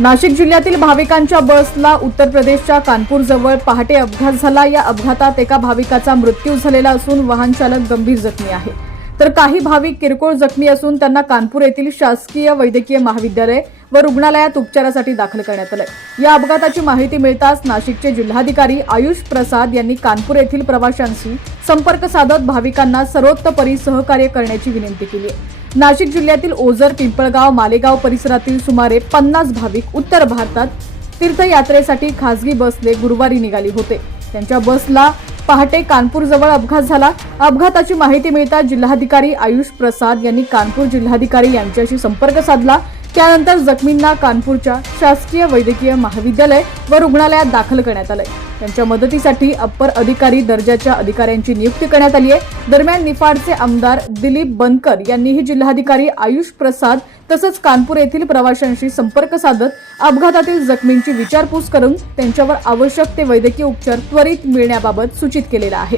नाशिक जिल्ह्यातील भाविकांच्या बसला उत्तर प्रदेशच्या कानपूर जवळ पहाटे अपघात झाला। या अपघातात एका भाविकाचा मृत्यू झालेला असून वाहन चालक गंभीर जखमी आहे, तर काही भाविक किरकोळ जखमी असून त्यांना कानपूर येथील शासकीय वैद्यकीय महाविद्यालय व रुग्णालयात उपचारासाठी दाखल करण्यात आले। या अपघाताची माहिती मिळताच नाशिकचे जिल्हाधिकारी आयुष प्रसाद यांनी कानपूर येथील प्रवाशांशी संपर्क साधत भाविकांना सर्वोत्तपरी सहकार्य करण्याची विनंती केली आहे। नाशिक जिल्ह्यातील ओझर, पिंपळगाव, मालेगाव परिसरातील सुमारे 50 भाविक उत्तर भारतात तीर्थयात्रेसाठी खासगी बसने गुरुवारी निघाली होते। त्यांच्या बसला पहाटे कानपूर जवळ अपघात झाला। अपघाताची माहिती मिळताच जिल्हाधिकारी आयुष प्रसाद यांनी कानपूर जिल्हाधिकारी यांच्याशी संपर्क साधला। त्यानंतर जखमींना कानपूरच्या शासकीय वैद्यकीय महाविद्यालय व रुग्णालयात दाखल करण्यात आले। त्यांच्या मदतीसाठी अप्पर अधिकारी दर्जाच्या अधिकाऱ्यांची नियुक्ती करण्यात आली आहे। दरम्यान निफाडचे आमदार दिलीप बनकर यांनीही जिल्हाधिकारी आयुष प्रसाद तसंच कानपूर येथील प्रवाशांशी संपर्क साधत अपघातातील जखमींची विचारपूस करून त्यांच्यावर आवश्यक ते वैद्यकीय उपचार त्वरित मिळण्याबाबत सूचित केलेलं आहे।